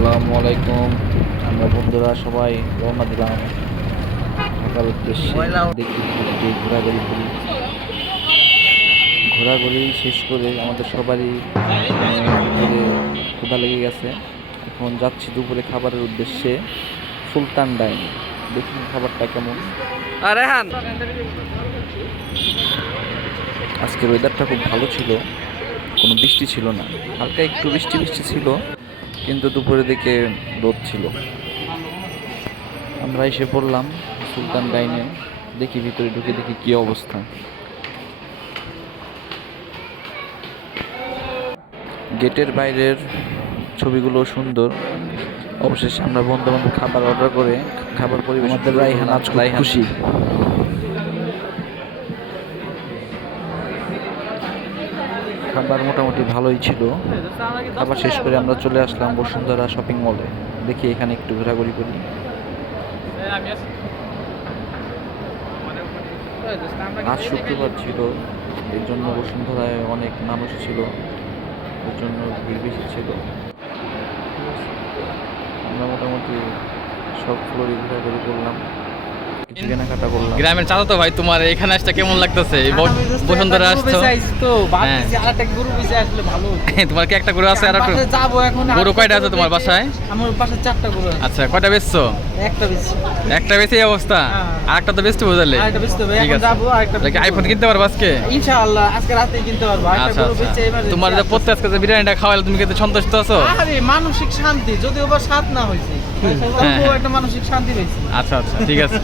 আসসালামু আলাইকুম। আমরা বন্ধুরা সবাই রওনা দিলাম ঢাকার উদ্দেশ্যে। দেখি একটু ঘোরাঘুরি করি। ঘোরাঘুরি শেষ করে আমাদের সবারই দুপুরে ক্ষুধা লেগে গেছে। এখন যাচ্ছি দুপুরে খাবারের উদ্দেশ্যে সুলতান ডাইন। দেখি খাবারটা কেমন। আজকের ওয়েদারটা খুব ভালো ছিল, কোনো বৃষ্টি ছিল না, হালকা একটু বৃষ্টি বৃষ্টি ছিল, কিন্তু দুপুরে দিকে রোদ ছিল। আমরা এসে পড়লাম সুলতান ডাইনে। দেখি ভিতরে ঢুকে দেখি কি অবস্থা। গেটের বাইরের ছবিগুলো সুন্দর। অবশেষে আমরা বন্ধু বান্ধব খাবার অর্ডার করে খাবার পরিবেশন আমাদের রাইহান আজ খুশি। খাবার মোটামুটি ভালোই ছিল। খাবার শেষ করে আমরা চলে আসলাম বসুন্ধরা শপিং মলে। দেখি এখানে একটু ঘোরাঘুরি করি। আজ শুক্রবার ছিল, এর জন্য বসুন্ধরায় অনেক মানুষ ছিল, এর জন্য ভিড় বেশি ছিল। আমরা মোটামুটি সব ফ্লোরে ঘোরাঘুরি করলাম, কিছু কেনাকাটা করলাম। গ্রামের চাচা তো ভাই, তোমার এখানে আসতে কেমন লাগতেছে? বসুন্ধরা আসছো তো, আরেকটা গরু বেঁচে আসলে ভালো হতো। তোমার কি একটা গরু আছে? আর একটা যাবো এখন। গরু কয়টা আছে তোমার বাসায়? আমার বাসায় 4টা গরু আছে। আচ্ছা, কয়টা বেচছো? একটা বেশি। একটা বেশি অবস্থা, আরেকটা তো বেচতে বোঝালে। আরেকটা বেচতে হবে, ঠিক এখন আছে। যাবো আরেকটা। আইফোন কিনতে পারবো আজকে ইনশাআল্লাহ আজকে রাতে কিনতে পারবো। আরেকটা আচ্ছা গরু আচ্ছা। বেচে এবারে তোমার যে প্রত্যেক আজকে যে বিরিয়ানিটা খাওয়ালে, তুমি কিন্তু সন্তুষ্ট আছো? আরে মানসিক শান্তি, যদিও বা স্বাদ না হইছে, তবুও একটা মানসিক শান্তি পেয়েছি। আচ্ছা আচ্ছা, ঠিক আছে।